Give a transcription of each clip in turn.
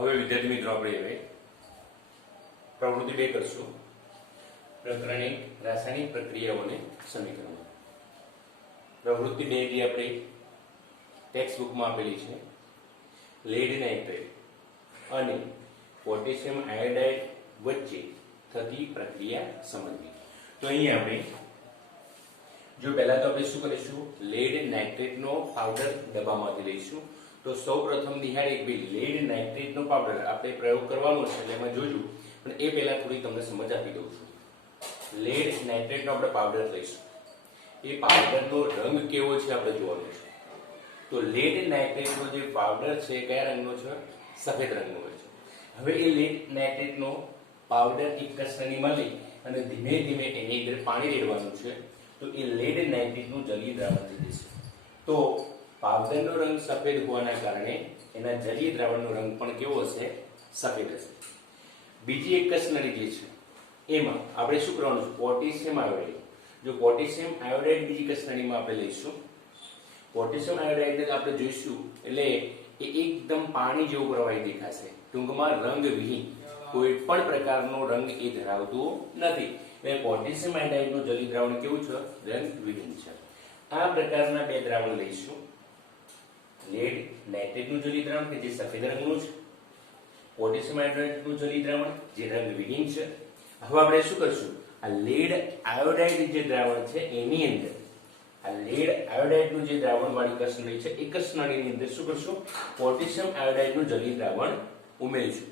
હવે વિદ્યાર્થી મિત્રો આપણે હવે પ્રવૃત્તિ 2 કરશું. પ્રકરણ 1 રાસાયણિક પ્રક્રિયાઓને સમીકરણો. પ્રવૃત્તિ 2 જે આપણે ટેક્સ્ટ બુકમાં આપેલી છે, લેડ નાઇટ્રેટ અને પોટેશિયમ આયોડાઇડ વચ્ચે થતી પ્રક્રિયા સમજવી. તો અહીં આપણે જો પહેલા તો આપણે શું કરીશું, લેડ નાઇટ્રેટનો પાવડર ડબ્બામાંથી લઈશું. તો સૌપ્રથમ નિહાળ એક ભાઈ લેડ નાઇટ્રેટનો પાવડર આપણે પ્રયોગ કરવાનો છે એટલે એમાં જોજો, પણ એ પહેલા થોડી તમને સમજ આપી દઉં છું. લેડ નાઇટ્રેટનો આપણે પાવડર લઈશું. એ પાવડરનો રંગ કેવો છે આપણે જોવાનો છે. તો લેડ નાઇટ્રેટનો જે પાવડર છે કયા રંગનો છે? સફેદ રંગનો હોય છે. હવે એ લેડ નાઇટ્રેટનો પાવડર એક કસરણીમાં લઈ અને ધીમે ધીમે એની અંદર પાણી રેડવાનું છે. તો એ લેડ નાઇટ્રેટનું જલીય દ્રાવણ થઈ જશે. તો પાવડરનો રંગ સફેદ હોવાના કારણે એના જલીય દ્રાવણનો રંગ પણ કેવો હશે? સફેદ હશે. બીજી એક કસનળી જે છે એમાં આપણે શું કરવાનું છે? Potassium iodide. જો પોટેશિયમ આયોડાઇડ બીજી કસનળીમાં આપણે લઈશું. પોટેશિયમ આયોડાઇડ આપણે જોઈશું એટલે એ એકદમ પાણી જેવું પ્રવાહી દેખાશે. ટૂંકમાં રંગવિહીન, કોઈ પણ પ્રકારનો રંગ એ ધરાવતું નથી. એટલે પોટેશિયમ આયોડાઇડનું જલીય દ્રાવણ કેવું છે? રંગવિહીન છે. આ પ્રકારના બે દ્રાવણ લઈશું. લેડ નાઇટ્રેટનું જલીય દ્રાવણ કે જે સફેદ રંગનું છે, પોટેશિયમ આયોડાઇડનું જલીય દ્રાવણ જે રંગવિહીન છે. હવે આપણે શું કરશું? આ લેડ આયોડાઇડ જે દ્રાવણ છે એની અંદર આ લેડ આયોડાઇડનું જે દ્રાવણ વાળી કસનળી છે એ કસનળીની અંદર શું કરશું? પોટેશિયમ આયોડાઇડનું જલીય દ્રાવણ ઉમેરીશું.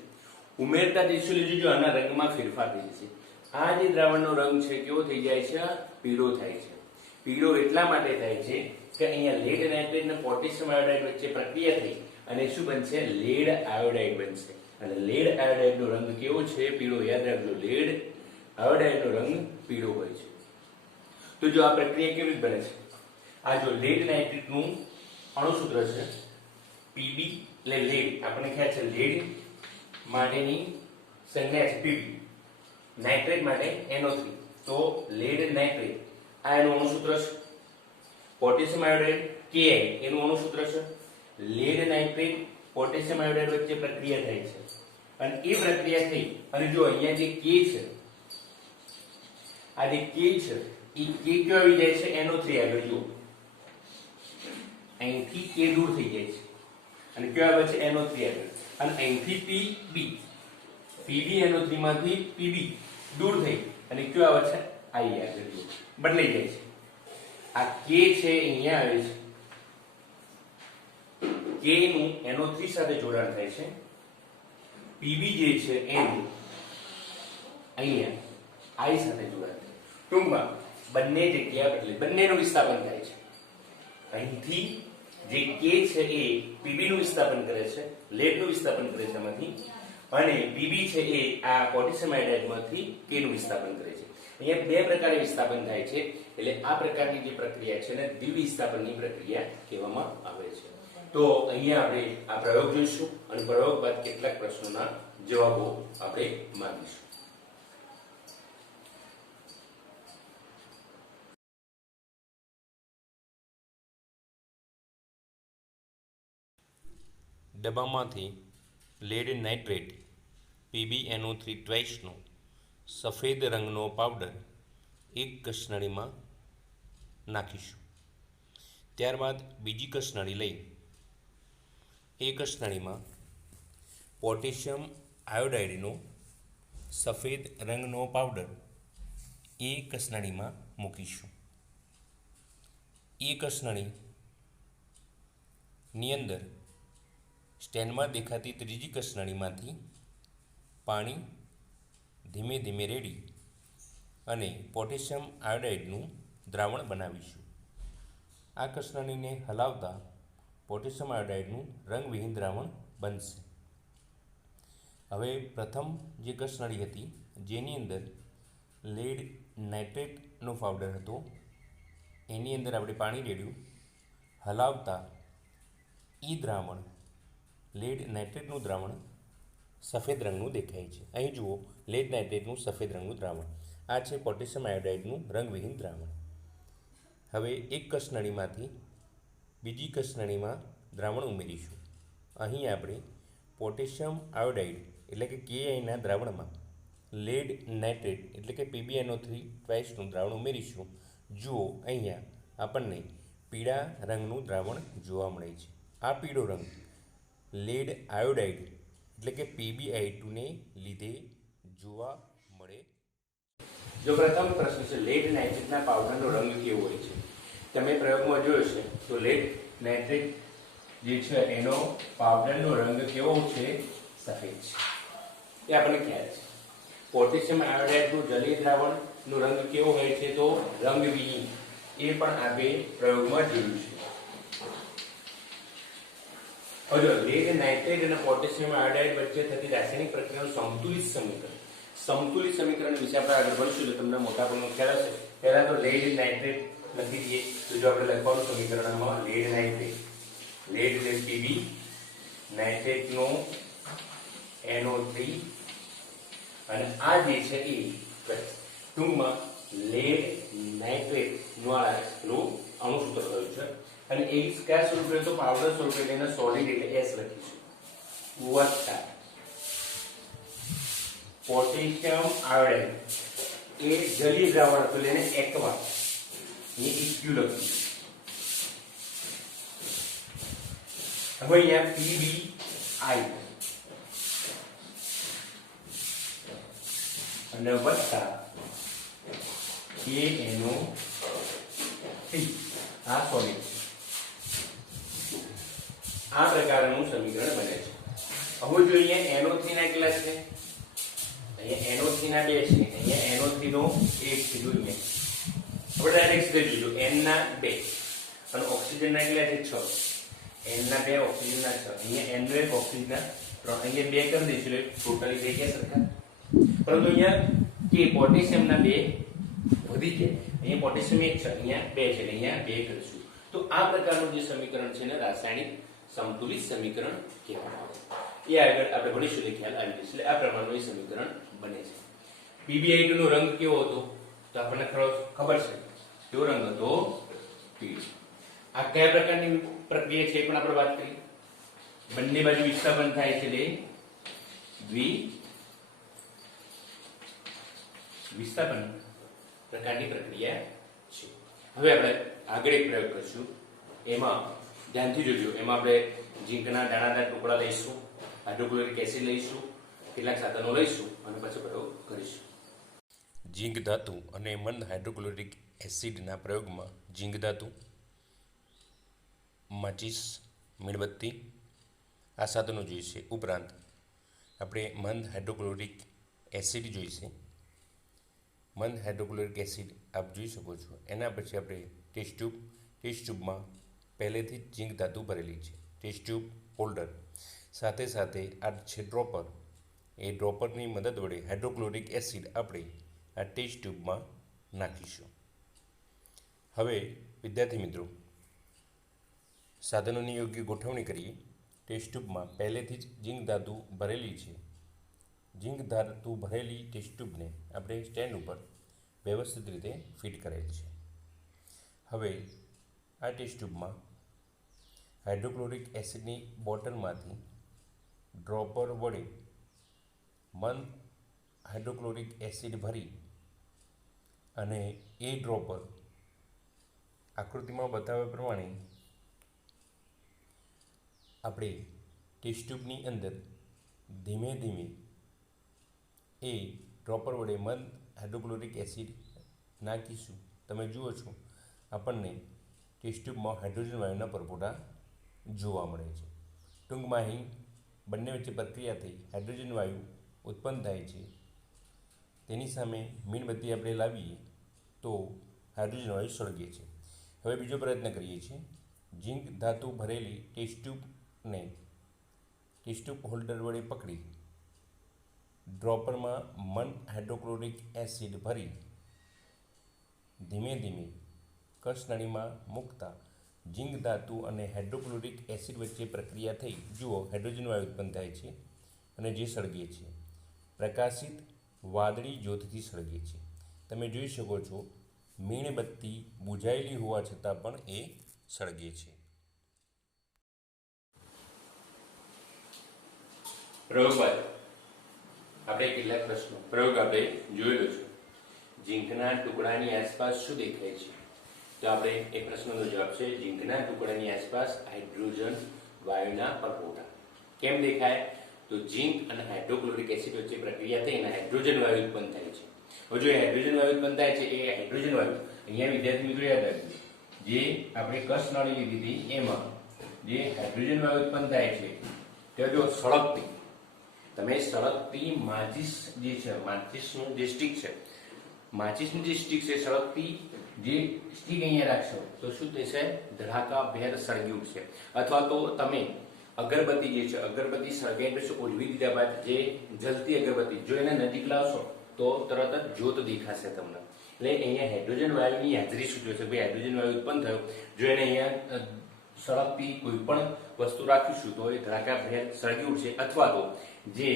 ઉમેરતા જઈશું એટલે જો આના રંગમાં ફેરફાર થઈ જશે. આ જે દ્રાવણનો રંગ છે કેવો થઈ જાય છે? પીળો થાય છે. પીળો એટલા માટે થાય છે કે અહીંયા લેડ નાઇટ્રેટ અને પોટેશિયમ આયોડાઇડ વચ્ચે પ્રક્રિયા થઈ અને શું બનશે? લેડ આયોડાઇડ બનશે. અને લેડ આયોડાઇડનો રંગ કેવો છે? પીળો. યાદ રાખજો, લેડ આયોડાઇડનો રંગ પીળો હોય છે. તો જો આ પ્રક્રિયા કેવી રીતે બને છે? આ જો લેડ નાઇટ્રેટનું અણુસૂત્ર છે Pb, એટલે લેડ. આપણને ખ્યાલ છે લેડ માટેની સંજ્ઞા છે Pb, નાઇટ્રેટ માટે NO3. તો લેડ નાઇટ્રેટ આ એનું અણુસૂત્ર છે. પોટેશિયમ આયોડાઇડ Ki એનું અણુસૂત્ર છે. લેડ નાઇટ્રેટ પોટેશિયમ આયોડાઇડ વચ્ચે પ્રક્રિયા થાય છે અને એ પ્રક્રિયા થઈ અને જો અહીંયા જે K છે, આ જે K છે એ K ક્યાં આવી જાય છે? NO3 આગળ. જો અહીંથી K દૂર થઈ જાય છે અને ક્યાં આવે છે? NO3 આગળ. અને અહીંથી Pb NO3 માંથી Pb દૂર થઈ અને ક્યાં આવે છે? I આગળ. જો બદલાઈ જાય છે. આ K છે અહીંયા આવે છે. K નું NO3 સાથે જોડાણ થાય છે. Pb જે છે એનું અહીંયા I સાથે જોડાણ થાય. ટૂંકમાં બંને જગ્યા બદલે, બંનેનું વિસ્થાપન થાય છે. અહીંથી જે K છે એ Pb નું વિસ્થાપન કરે છે, લેડ નું વિસ્થાપન કરે છે આમાંથી, અને Pb છે એ આ પોટેશિયમ આયોડાઇડમાંથી K નું વિસ્થાપન કરે છે. અહીંયા બે પ્રકારે વિસ્થાપન થાય છે. એટલે આ પ્રકારની જે પ્રક્રિયા છે એને દ્વિવિસ્થાપનની પ્રક્રિયા કહેવામાં આવે છે. તો અહીંયા આપણે આ પ્રયોગ જોઈશું અને પ્રયોગ બાદ કેટલાક પ્રશ્નોના જવાબો આપણે માંગીશું. ડબ્બામાંથી લેડ નાઇટ્રેટ PbNO3 ટ્વાઇસનો સફેદ રંગનો પાવડર એક કસનળીમાં નાખીશું. ત્યારબાદ બીજી કસનળી લઈ એ કસનળીમાં પોટેશિયમ આયોડાઇડનો સફેદ રંગનો પાવડર એ કસનળીમાં મૂકીશું. એ કસનળીની અંદર સ્ટેન્ડમાં દેખાતી ત્રીજી કસનળીમાંથી પાણી ધીમે ધીમે રેડી અને પોટેશિયમ આયોડાઇડનું દ્રાવણ બનાવીશું. આ કસનળીને હલાવતા પોટેશિયમ આયોડાઇડનું રંગવિહીન દ્રાવણ બનશે. હવે પ્રથમ જે કસનળી હતી જેની અંદર લેડ નાઇટ્રેટનો પાવડર હતો એની અંદર આપણે પાણી રેડ્યું. હલાવતા એ દ્રાવણ, લેડ નાઇટ્રેટનું દ્રાવણ સફેદ રંગનું દેખાય છે. અહીં જુઓ, લેડ નાઇટ્રેટનું સફેદ રંગનું દ્રાવણ. આ છે પોટેશિયમ આયોડાઇડનું રંગવિહીન દ્રાવણ. હવે એક કસનળીમાંથી બીજી કસનળીમાં દ્રાવણ ઉમેરીશું. અહીં આપણે પોટેશિયમ આયોડાઇડ એટલે કે KAIના દ્રાવણમાં લેડ નાઇટ્રેટ એટલે કે PbNO3 ટ્વાઇસનું દ્રાવણ ઉમેરીશું. જુઓ અહીંયા આપણને પીળા રંગનું દ્રાવણ જોવા મળે છે. આ પીળો રંગ લેડ આયોડાઇડ એટલે કે PbI2ને લીધે જોવા મળે. જો પ્રથમ પ્રશ્ન છે લેડ નાઇટ્રેટના પાવડરનો રંગ કેવો હોય છે. તમે પ્રયોગમાં જોયો છે તો લેડ નાઇટ્રેટ જે છે એનો પાવડરનો રંગ કેવો છે? સફેદ છે. એ આપણને ખ્યાલ છે. પોટેશિયમ આયોડાઇડનું જલીય દ્રાવણનો રંગ કેવો હોય છે? તો રંગવિહીન. એ પણ આપણે પ્રયોગમાં જોયું છે. હવે લેડ નાઇટ્રેટ અને પોટેશિયમ આયોડાઇડ વચ્ચે થતી રાસાયણિક પ્રક્રિયાનું સંતુલિત સમીકરણ વિશે આપણે આગળ ભણીશું એટલે તમને મોટા ભાગનો ખ્યાલ હશે. પહેલા તો લેડ નાઇટ્રેટ લખી દઈએ. તો જો આપણે લખવાનું સમીકરણમાં લેડ નાઇટ્રેટ, લેડ એટલે Pb, નાઇટ્રેટનો NO3 અને આ જે છે એ ટૂંકમાં લેડ નાઇટ્રેટ નું અણુ સૂત્ર થયું છે. અને એ કયા સ્વરૂપે? તો પાવડર સ્વરૂપે એને સોલિડ એટલે S લખીશું વત્તા પોટેશિયમ આયોડાઇડ એ જલીય દ્રાવણ હતું એને એક્વા એ EQ લખ્યું. હવે અહીંયા PbI અને વત્તા KNO3 આ સોલિડ છે. આ પ્રકારનું સમીકરણ બને છે. હવે જો અહીંયા NO3 ના કેટલા છે? અહીંયા NO3 ના 2 છે. અહીંયા NO3 નો 1 છે. જો અહીંયા આપણે ડાયરેક્ટ રીતે જોજો. N ના 2 અને ઓક્સિજન ના કેટલા છે? 6. N ના 2 ઓક્સિજન ના 6. અહીંયા N નો 1 ઓક્સિજન ના 3. અહીંયા 2 કરી દઈશું એટલે ટોટલી થઈ ગયા સરખા. પરંતુ અહીંયા કે પોટેશિયમ ના 2 વધી ગયા. અહીંયા પોટેશિયમ 1 છે, અહીંયા 2 છે એટલે અહીંયા 2 કરીશું. તો આ પ્રકારનું જે સમીકરણ છે ને રાસાયણિક સંતુલિત સમીકરણ કહેવામાં આવે. એ આગળ આપણે ભણીશું એટલે ખ્યાલ આવી જશે. એટલે આ પ્રમાણનું એ સમીકરણ બને છે. PbI2 નો રંગ કેવો હતો? તો આપણને ખબર છે. કેવો રંગ હતો? પીળો. આ કયા પ્રકારની પ્રક્રિયા છે પણ આપણે વાત કરી. બંને બાજુ વિસ્થાપન થાય છે એટલે વિસ્થાપન પ્રકારની પ્રક્રિયા છે. હવે આપણે આગળ એક પ્રયોગ કરીશું. એમાં ધ્યાનથી જોજો. એમાં આપણે ઝીંકના દાણાદાર ટુકડા લઈશું, હાઇડ્રોક્લોરિક એસિડ લઈશું, કેટલાક સાધનો લઈશું અને પછી પ્રયોગ કરીશું. ઝીંક ધાતુ અને મંદ હાઇડ્રોક્લોરિક એસિડના પ્રયોગમાં ઝીંક ધાતુ, માચિસ, મીણબત્તી આ સાધનો જોઈશે. ઉપરાંત આપણે મંદ હાઇડ્રોક્લોરિક એસિડ જોઈશે. મંદ હાઇડ્રોક્લોરિક એસિડ આપ જોઈ શકો છો. એના પછી આપણે ટેસ્ટ ટ્યુબમાં પહેલેથી જ ઝીંક ધાતુ ભરેલી છે. ટેસ્ટ ટ્યુબ હોલ્ડર સાથે સાથે આ છે ડ્રોપર. એ ડ્રોપરની મદદ વડે હાઇડ્રોક્લોરિક એસિડ આપણે આ ટેસ્ટ ટ્યુબમાં નાખીશું. હવે વિદ્યાર્થી મિત્રો, સાધનોની યોગ્ય ગોઠવણી કરીએ. ટેસ્ટ ટ્યુબમાં પહેલેથી જ ઝીંક ધાતુ ભરેલી છે. ઝીંક ધાતુ ભરેલી ટેસ્ટ ટ્યુબને આપણે સ્ટેન્ડ ઉપર વ્યવસ્થિત રીતે ફિટ કરેલ છે. હવે આ ટેસ્ટ ટ્યુબમાં હાઇડ્રોક્લોરિક એસિડની બોટલમાંથી ડ્રોપર વડે મંદ હાઇડ્રોક્લોરિક એસિડ ભરી અને એ ડ્રોપર આકૃતિમાં બતાવ્યા પ્રમાણે આપણે ટેસ્ટ ટ્યુબની અંદર ધીમે ધીમે એ ડ્રોપર વડે મંદ હાઇડ્રોક્લોરિક એસિડ નાખીશું. તમે જુઓ છો આપણને ટેસ્ટ ટ્યુબમાં હાઇડ્રોજન વાયુના પરપોટા જોવા મળે છે. ટૂંકમાં અહીં બંને વચ્ચે પ્રક્રિયા થઈ હાઇડ્રોજન વાયુ ઉત્પન્ન થાય છે. તેની સામે મીણબત્તી આપણે લાવીએ તો હાઇડ્રોજન વાયુ સળગે છે. હવે બીજો પ્રયત્ન કરીએ છીએ. ઝીંક ધાતુ ભરેલી ટેસ્ટ ટ્યુબને ટેસ્ટ ટ્યુબ હોલ્ડર વડે પકડી ડ્રોપરમાં મંદ હાઇડ્રોક્લોરિક એસિડ ભરી ધીમે ધીમે કસનળીમાં મૂકતા ઝીંક ધાતુ અને હાઇડ્રોક્લોરિક એસિડ વચ્ચે પ્રક્રિયા થઈ. જુઓ હાઇડ્રોજન વાયુ ઉત્પન્ન થાય છે અને જે સળગે છે પ્રકાશિત વાદળી જ્યોતથી સળગે છે. તમે જોઈ શકો છો મીણબત્તી બુઝાયેલી હોવા છતાં પણ એ સળગે છે. પ્રયોગ બાદ આપણે કેટલાક પ્રશ્નો પ્રયોગ આપણે જોયેલો છે. ઝીંકના ટુકડાની આસપાસ શું દેખાય છે? તો આપણે એક પ્રશ્નનો જવાબ છે ઝીંકના ટુકડાની આસપાસ હાઇડ્રોજન વાયુના પરપોટા. કેમ દેખાય? તો ઝીંક અને હાઇડ્રોક્લોરિક એસિડ વચ્ચે પ્રક્રિયા થઈ અને હાઇડ્રોજન વાયુ ઉત્પન્ન થાય છે. હવે જો હાઇડ્રોજન વાયુ ઉત્પન્ન થાય છે એ હાઇડ્રોજન વાયુ અહીંયા વિદ્યાર્થી મિત્રો યાદ રાખજો, જે આપણે કસ નળી લીધી હતી એમાં જે હાઇડ્રોજન વાયુ ઉત્પન્ન થાય છે તે જો સળગતી, તમે સળગતી માચિસ જે છે, માચિસનું જે સ્ટિક છે, માચિસની જે સ્ટિક છે સળગતી જે સ્ટિક અહીંયા રાખશો તો શું થશે? ધડાકાભેર સળગી ઉઠશે. અથવા તો તમે અગરબત્તી જે છે, અગરબત્તી સળગાઈ પછી ઓલવી દીધા બાદ જે જલતી અગરબત્તી જો એને નજીક લાવશો તો તરત જ જ્યોત દેખાશે તમને. એટલે અહીંયા હાઇડ્રોજન વાયુની હાજરી સૂચવે છે ભાઈ હાઇડ્રોજન વાયુ ઉત્પન્ન થયો. જો એને અહીંયા સળગતી કોઈ પણ વસ્તુ રાખીશું તો એ ધડાકાભેર સળગી ઉઠશે. અથવા તો જે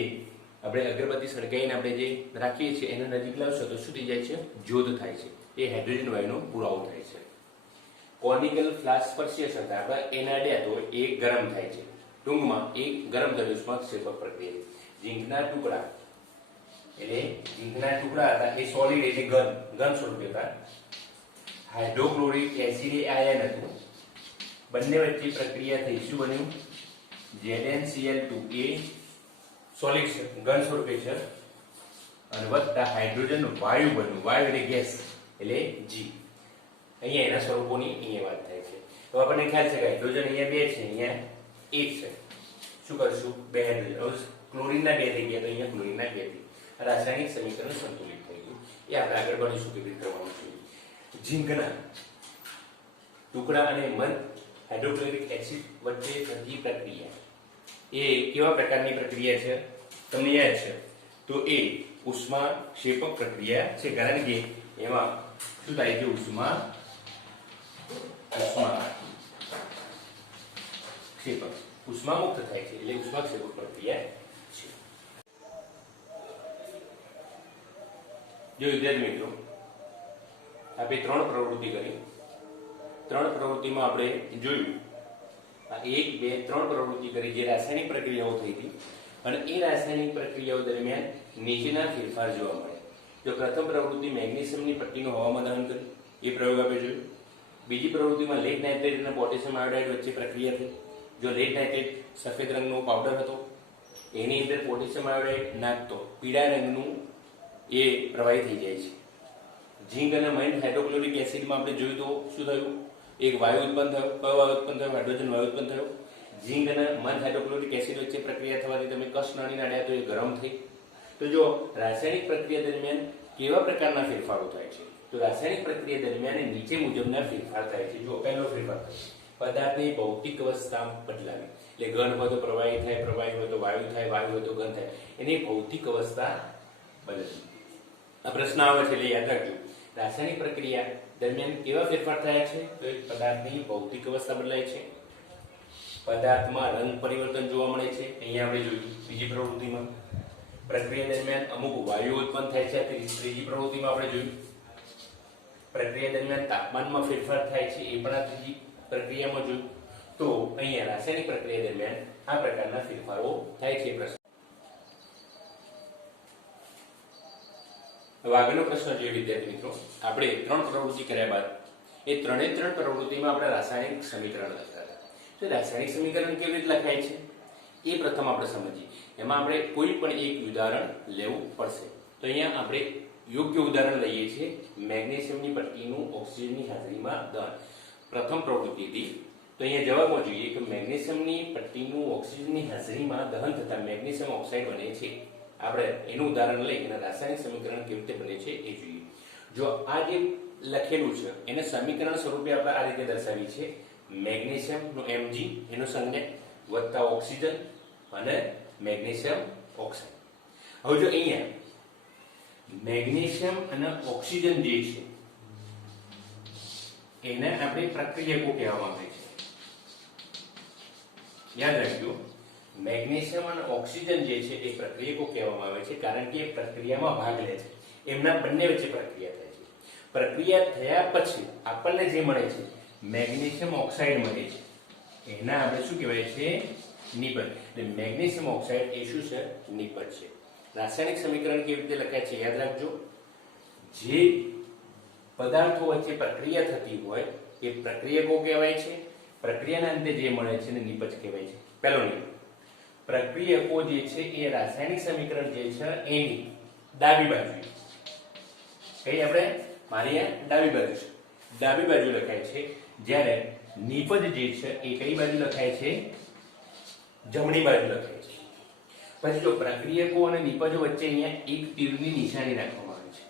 આપણે અગરબત્તી સળગાઈને આપણે જે રાખીએ છીએ એને નજીક લાવશો તો શું થઈ જાય છે? જ્યોત થાય છે. એ હાઇડ્રોજન વાયુનો પુરાવો થાય છે. કોનિકલ ફ્લાસ્ક પર શેષ હતા આપણે એના અડ્યા તો એ ગરમ થાય છે. ટૂંકમાં એ ગરમ થયેલું ઉષ્માક્ષેપક પ્રક્રિયા. ઝીંકના ટુકડા એટલે ઝીંકના ટુકડા હતા એ સોલિડ એટલે ઘન સ્વરૂપે હતા. હાઇડ્રોક્લોરિક એસિડ એ આયન હતું. બંને વચ્ચે પ્રક્રિયા થઈ. શું બન્યું? ZnCl2 એ સોલિડ છે, ઘન સ્વરૂપે છે અને વત્તા હાઇડ્રોજન વાયુ બન્યું. વાયુ એટલે ગેસ એટલે G. અહીંયા એના સ્વરૂપોની અહીંયા વાત થાય છે. તો આપણને ખ્યાલ છે કે હાઇડ્રોજન અહીંયા 2 છે, અહીંયા 1 છે. શું કરશું? 2 હાઇડ્રોજન. ક્લોરીનના 2 થઈ ગયા તો અહીંયા ક્લોરીનના 2 થઈ. રાસાયણિક સમીકરણ સંતુલિત થઈ ગયું. એ આપણે આગળ ભણીશું કેવી રીતે કરવાનું છે. ઝીંકના ટુકડા અને મંદ હાઇડ્રોક્લોરિક એસિડ વચ્ચે થતી પ્રક્રિયા એ કેવા પ્રકારની પ્રક્રિયા છે? તમને યાદ છે તો એ ઉષ્માક્ષેપક પ્રક્રિયા છે. કારણ કે એમાં શું થાય છે? ઉષ્મા મુક્ત થાય છે એટલે ઉષ્માક્ષેપક પ્રક્રિયા છે. જો વિદ્યાર્થી મિત્રો આપણે 3 પ્રવૃત્તિ કરી. 3 પ્રવૃત્તિમાં આપણે જોયું 1, 2, 3 પ્રવૃત્તિ કરી જે રાસાયણિક પ્રક્રિયાઓ થઈ હતી અને એ રાસાયણિક પ્રક્રિયાઓ દરમિયાન નીચેના ફેરફાર જોવા મળે. જો પ્રથમ પ્રવૃત્તિ મેગ્નેશિયમની પટ્ટીનું હવામાં દહન કર્યું એ પ્રયોગ આપણે જોયો. બીજી પ્રવૃત્તિમાં લેડ નાઇટ્રેટ અને પોટેશિયમ આયોડાઇડ વચ્ચે પ્રક્રિયા થઈ. જો લેડ નાઇટ્રેટ સફેદ રંગનો પાવડર હતો એની અંદર પોટેશિયમ આયોડાઇડ નાખતો પીળા રંગનું એ પ્રવાહી થઈ જાય છે. ઝીંક અને મંદ હાઇડ્રોક્લોરિક એસિડમાં આપણે જોયું તો શું થયું? એક વાયુ ઉત્પન્ન થયો. કયો વાયુ ઉત્પન્ન થયો? હાઇડ્રોજન વાયુ ઉત્પન્ન થયો. ઝીંક અને મંદ હાઇડ્રોક્લોરિક એસિડ વચ્ચે પ્રક્રિયા થવાથી તમે કસ નળીના અડ્યા તો એ ગરમ થઈ. તો જો રાસાયણિક પ્રક્રિયા દરમિયાન કેવા પ્રકારના ફેરફારો થાય છે? તો રાસાયણિક પ્રક્રિયા દરમિયાન નીચે મુજબના ફેરફાર થાય છે. જો પહેલો ફેરફાર પદાર્થની ભૌતિક અવસ્થા બદલાવી. એટલે ઘન હોય તો પ્રવાહી થાય, પ્રવાહી હોય તો વાયુ થાય, વાયુ હોય તો ઘન થાય. એની ભૌતિક અવસ્થા બદલવી. આ પ્રશ્ન આવે છે એટલે યાદ રાખજો. રાસાયણિક પ્રક્રિયા દરમિયાન કેવા ફેરફાર થયા છે? તો એક પદાર્થની ભૌતિક અવસ્થા બદલાય છે. પદાર્થમાં રંગ પરિવર્તન જોવા મળે છે. અહીંયા આપણે જોયું બીજી પ્રવૃત્તિમાં. પ્રક્રિયા દરમિયાન અમુક વાયુ ઉત્પન્ન થાય છે. ત્રીજી પ્રવૃત્તિમાં આપણે જોયું. પ્રક્રિયા દરમિયાન તાપમાનમાં ફેરફાર થાય છે એ પણ આ ત્રીજી પ્રક્રિયામાં જોયું. તો અહીંયા રાસાયણિક પ્રક્રિયા દરમિયાન આ પ્રકારના ફેરફારો થાય છે. હવે આગળનો પ્રશ્ન જોઈએ વિદ્યાર્થી મિત્રો. આપણે 3 પ્રવૃત્તિ કર્યા બાદ એ 3 પ્રવૃત્તિમાં આપણે રાસાયણિક સમીકરણ લખતા હતા. તો રાસાયણિક સમીકરણ કેવી રીતે લખાય છે એ પ્રથમ આપણે સમજીએ. એમાં આપણે કોઈ પણ એક ઉદાહરણ લેવું પડશે. તો અહીંયા આપણે યોગ્ય ઉદાહરણ લઈએ છીએ મેગ્નેશિયમની પટ્ટીનું ઓક્સિજનની હાજરીમાં દહન. પ્રથમ પ્રવૃત્તિ હતી. તો અહીંયા જવાબમાં જોઈએ કે મેગ્નેશિયમની પટ્ટીનું ઓક્સિજનની હાજરીમાં દહન થતા મેગ્નેશિયમ ઓક્સાઇડ બને છે. આપણે એનું ઉદાહરણ લઈ અને રાસાયણિક સમીકરણ કેવી રીતે બને છે એ જોઈએ. જો આ જે લખેલું છે એને સમીકરણ સ્વરૂપે આપણે આ રીતે દર્શાવી છે. મેગ્નેશિયમનો Mg એનો સંજ્ઞા વત્તા ઓક્સિજન અને મેગ્નેશિયમ ઓક્સાઇડ. હવે જો અહીંયા મેગ્નેશિયમ અને ઓક્સિજન જે છે એને આપણે પ્રક્રિયકો કહેવામાં આવે છે. યાદ રાખજો મેગ્નેશિયમ અને ઓક્સિજન જે છે એ પ્રક્રિયકો કહેવામાં આવે છે કારણ કે એ પ્રક્રિયામાં ભાગ લે છે. એમના બંને વચ્ચે પ્રક્રિયા થાય છે. પ્રક્રિયા થયા પછી આપણને જે મળે છે મેગ્નેશિયમ ઓક્સાઇડ મળે છે. એના આપણે શું કહેવાય છે? નિપજ. એટલે મેગ્નેશિયમ ઓક્સાઇડ એ શું છે? નિપજ છે. રાસાયણિક સમીકરણ કેવી રીતે લખાય છે યાદ રાખજો. જે પદાર્થો વચ્ચે પ્રક્રિયા થતી હોય એ પ્રક્રિયકો કહેવાય છે. પ્રક્રિયાના અંતે જે મળે છે એને નિપજ કહેવાય છે. પહેલો નિયમ, પ્રક્રિયકો જે છે એ રાસાયણિક સમીકરણ જે છે એની ડાબી બાજુ, કઈ આપણે મારી આ ડાબી બાજુ છે, ડાબી બાજુ લખાય છે. જ્યારે નિપજ જે છે એ કઈ બાજુ લખાય છે? જમણી બાજુ લખાય છે. પછી જો પ્રક્રિયકો અને નિપજો વચ્ચે અહીંયા એક તીરની નિશાની રાખવામાં આવે છે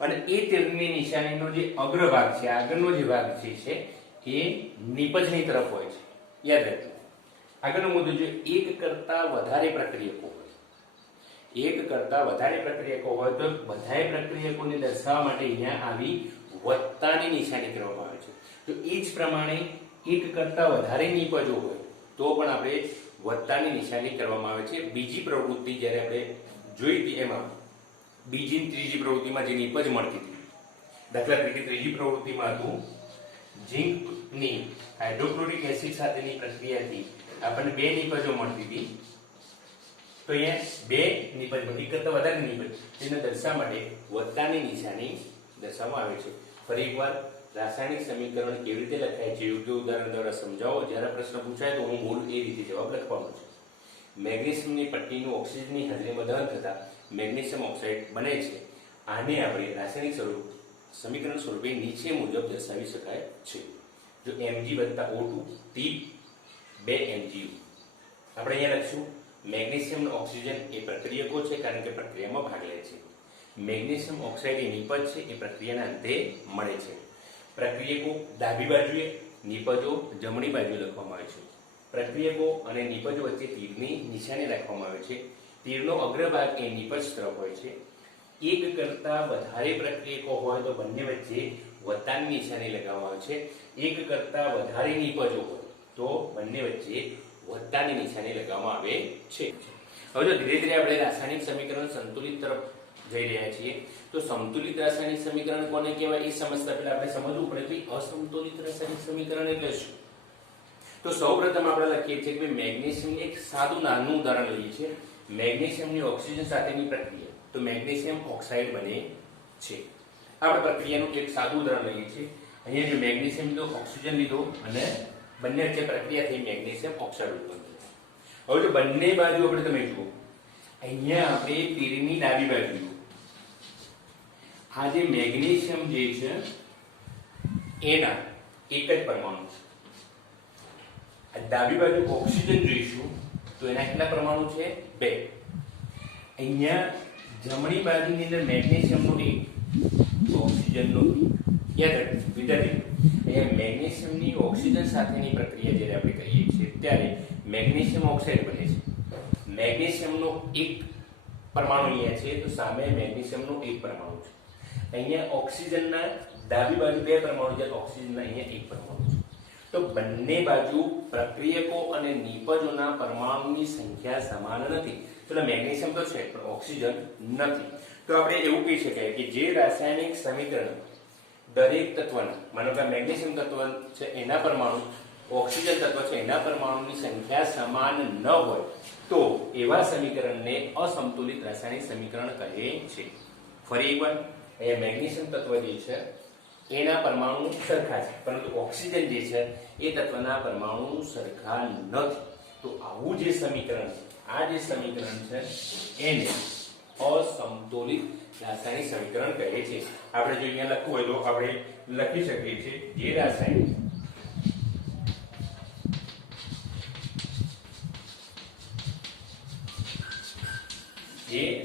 અને એ તીરની નિશાનીનો જે અગ્રભાગ છે, આગળનો જે ભાગ છે એ નિપજની તરફ હોય છે. યાદ રાખજો. આગળનો મુદ્દો જો એક કરતા વધારે પ્રક્રિયકો હોય, એક કરતા વધારે પ્રક્રિયકો હોય તો બધાય પ્રક્રિયકોને દર્શાવવા માટે અહીંયા આવી વત્તાની નિશાની કરવામાં આવે છે. તો એ જ પ્રમાણે એક કરતા વધારે નિપજો હોય તો પણ આપણે વત્તાની નિશાની કરવામાં આવે છે. બીજી પ્રવૃત્તિ જ્યારે આપણે જોઈ હતી એમાં બીજી ત્રીજી પ્રવૃત્તિમાં જે નિપજ મળતી હતી, દાખલા તરીકે ત્રીજી પ્રવૃત્તિમાં હતું ઝીંકની હાઇડ્રોક્લોરિક એસિડ સાથેની પ્રક્રિયાથી આપણને 2 નિપજો મળતી હતી. તો અહીંયા 2 નિપજ મળી, એક કરતા વધારે નિપજ, તેને દર્શાવવા માટે વત્તાની નિશાની દર્શાવવામાં આવે છે. ફરી એકવાર રાસાયણિક સમીકરણ કેવી રીતે લખાય છે યોગ્ય ઉદાહરણ દ્વારા સમજાવો. જ્યારે પ્રશ્ન પૂછાય તો હું મૂળ એ રીતે જવાબ લખવાનો છું. મેગ્નેશિયમની પટ્ટીનું ઓક્સિજનની હાજરીમાં દહન થતા મેગ્નેશિયમ ઓક્સાઇડ બને છે. આને આપણે રાસાયણિક સમીકરણ સ્વરૂપે નીચે મુજબ દર્શાવી શકાય છે. જો Mg + O2 T 2 Mgu. આપણે અહીંયા લખશું મેગ્નેશિયમ અને ઓક્સિજન એ પ્રક્રિયકો છે કારણ કે પ્રક્રિયામાં ભાગ લે છે. મેગ્નેશિયમ ઓક્સાઇડ એ નિપજ છે, એ પ્રક્રિયાના અંતે મળે છે. પ્રક્રિયકો ડાબી બાજુએ, નિપજો જમણી બાજુએ લખવામાં આવે છે. પ્રક્રિયકો અને નિપજો વચ્ચે તીરની નિશાની રાખવામાં આવે છે. તીરનો અગ્રભાગ એ નિપજ તરફ હોય છે. એક કરતા વધારે પ્રક્રિયકો હોય તો બંને વચ્ચે વત્તાની નિશાની લગાવવામાં આવે છે. એક કરતા વધારે નિપજો હોય તો બંને વચ્ચે વત્તાની નિશાની લગાવવામાં આવે છે. હવે જો ધીરે ધીરે આપણે રાસાયણિક સમીકરણ સંતુલિત તરફ જઈ રહ્યા છીએ તો સંતુલિત રાસાયણિક સમીકરણ કોને કહેવાય એ સમજતા પહેલા આપણે સમજવું પડે કે અસંતુલિત રાસાયણિક સમીકરણ એટલે શું. તો સૌપ્રથમ આપણે લખીએ છીએ કે મેગ્નેશિયમનું એક સાદું નાનું ઉદાહરણ લઈએ છીએ. મેગ્નેશિયમની ઓક્સિજન સાથેની પ્રક્રિયા, તો મેગ્નેશિયમ ઓક્સાઇડ બને છે. આપણે પ્રક્રિયાનું એક સાદું ઉદાહરણ લઈએ છીએ. અહીંયા જો મેગ્નેશિયમ તો ઓક્સિજન લીધો અને બંને વચ્ચે પ્રક્રિયા થઈ મેગ્નેશિયમ ઓક્સાઇડ ઉત્પન્ન થયું. હવે જો બંને બાજુ આપણે તમે જુઓ, અહીંયા આપણે તીરની ડાબી બાજુ આ જે મેગ્નેશિયમ જે છે એના એક જ પરમાણુ છે. આ ડાબી બાજુ ઓક્સિજન જોઈશું તો એના કેટલા પરમાણુ છે? 2. અહીંયા જમણી બાજુની અંદર મેગ્નેશિયમનો 1, ઓક્સિજનનો 2. યાદ રાખજો વિદ્યાર્થી, અહીંયા મેગ્નેશિયમની ઓક્સિજન સાથેની પ્રક્રિયા જ્યારે આપણે કરીએ છીએ ત્યારે મેગ્નેશિયમ ઓક્સાઇડ બને છે. મેગ્નેશિયમનો 1 પરમાણુ અહીંયા છે તો સામે મેગ્નેશિયમનો 1 પરમાણુ છે. અહીંયા ઓક્સિજનના ડાબી બાજુ 2 પરમાણુ છે, ઓક્સિજનના અહીંયા 1 પરમાણુ છે. તો બંને બાજુ પ્રક્રિયકો અને નિપજોના પરમાણુની સંખ્યા સમાન નથી. ચલો મેગ્નેશિયમ તો છે પણ ઓક્સિજન નથી. તો આપણે એવું કહી શકાય કે જે રાસાયણિક સમીકરણ દરેક તત્વના, માનો કે મેગ્નેશિયમ તત્વ છે એના પરમાણુ, ઓક્સિજન તત્વ છે એના પરમાણુની સંખ્યા સમાન ન હોય તો એવા સમીકરણને અસંતુલિત રાસાયણિક સમીકરણ કહે છે. ફરી એકવાર, અહીંયા મેગ્નેશિયમ તત્વ જે છે એના પરમાણુ સરખા છે પરંતુ ઓક્સિજન જે છે એ તત્વના પરમાણુ સરખા નથી. તો આવું જે સમીકરણ છે, આ જે સમીકરણ છે એને અસંતુલિત રાસાયણિક સમીકરણ કહે છે. આપણે જો અહીંયા લખવું હોય તો આપણે લખી શકીએ છીએ જે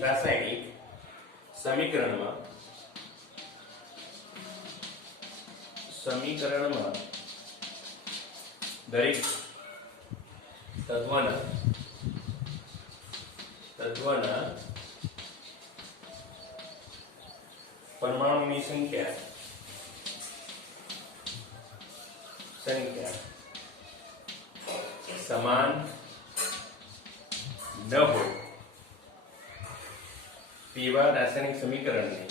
રાસાયણિક સમીકરણમાં દરેક તત્વના પરમાણુની સંખ્યા સમાન ન હોય તેવા રાસાયણિક સમીકરણને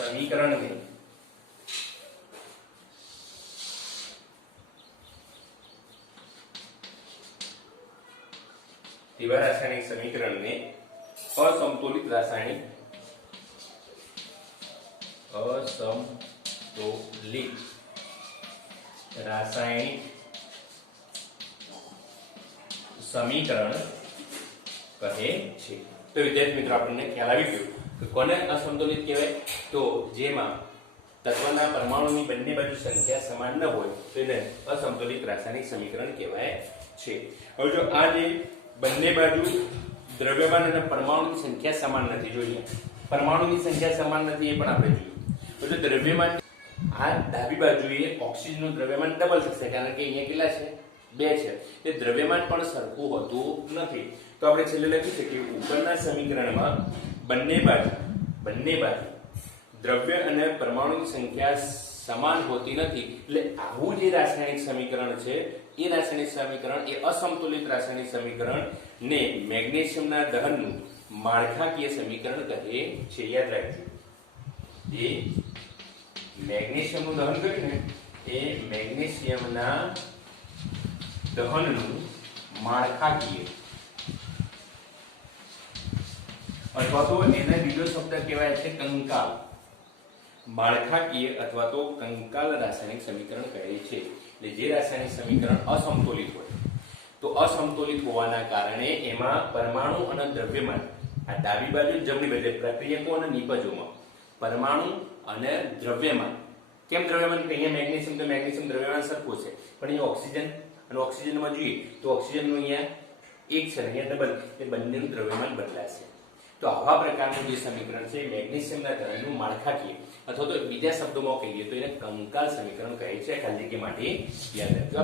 સમીકરણને તેવા રાસાયણિક સમીકરણને અસમતોલિત રાસાયણિક સમીકરણ કહે છે. તો વિદ્યાર્થી મિત્રો આપણને ખ્યાલ આવી ગયો કે કોને અસમતોલિત કહેવાય? તો જેમાં તત્વના પરમાણુની બંને બાજુ સંખ્યા સમાન ન હોય તો એને અસમતોલિત રાસાયણિક સમીકરણ કહેવાય છે. હવે જો આ જે બંને બાજુ દ્રવ્યમાન અને પરમાણુની સંખ્યા સમાન નથી, જોઈએ પરમાણુની સંખ્યા સમાન નથી એ પણ આપણે જોયું. તો દ્રવ્યમાન આ ડાબી બાજુએ ઓક્સિજનનું દ્રવ્યમાન ડબલ થશે, કારણ કે અહીંયા કેટલા છે? 2 છે. તે દ્રવ્યમાન પણ સરખું હોતું નથી. તો આપણે છેલ્લે લખી શકીએ ઉપરના સમીકરણમાં બંને બાજુ દ્રવ્ય અને પરમાણુની સંખ્યા સમાન હોતી નથી. એટલે આવું જે રાસાયણિક સમીકરણ છે એ રાસાયણિક સમીકરણ એ અસમતુલિત રાસાયણિક સમીકરણ ને મેગ્નેશિયમના દહનનું માળખાકીય સમીકરણ કહે છે. યાદ રાખજો, એ મેગ્નેશિયમનું દહન કર્યું ને એ મેગ્નેશિયમના દહનનું માળખાકીય અથવા તો એને બીજો શબ્દ કહેવાય છે કંકાલ. માળખાકીય અથવા તો કંકાલ રાસાયણિક સમીકરણ કહે છે. એટલે જે રાસાયણિક સમીકરણ અસમતોલિત હોય, તો અસમતોલિત હોવાના કારણે એમાં પરમાણુ અને દ્રવ્યમાન આ ડાબી બાજુ જમણી બાજુ પ્રક્રિયકો અને નિપજોમાં પરમાણુ અને દ્રવ્યમાન, કેમ દ્રવ્યમાન? કે અહીંયા મેગ્નેશિયમ તો મેગ્નેશિયમ દ્રવ્યમાન સરખું છે, પણ અહીંયા ઓક્સિજન અને ઓક્સિજનમાં જોઈએ તો ઓક્સિજનનું અહીંયા 1 છે, અહીંયા ડબલ, એ બંનેનું દ્રવ્યમાન બદલાશે. તો આવા પ્રકારનું જે સમીકરણ છે મેગ્નેશિયમના દહનનું માળખાકીય અથવા તો બીજા શબ્દોમાં કહીએ તો એને કંકાલ સમીકરણ કહે છે. ખાલી જગ્યા માટે યાદ રાખજો.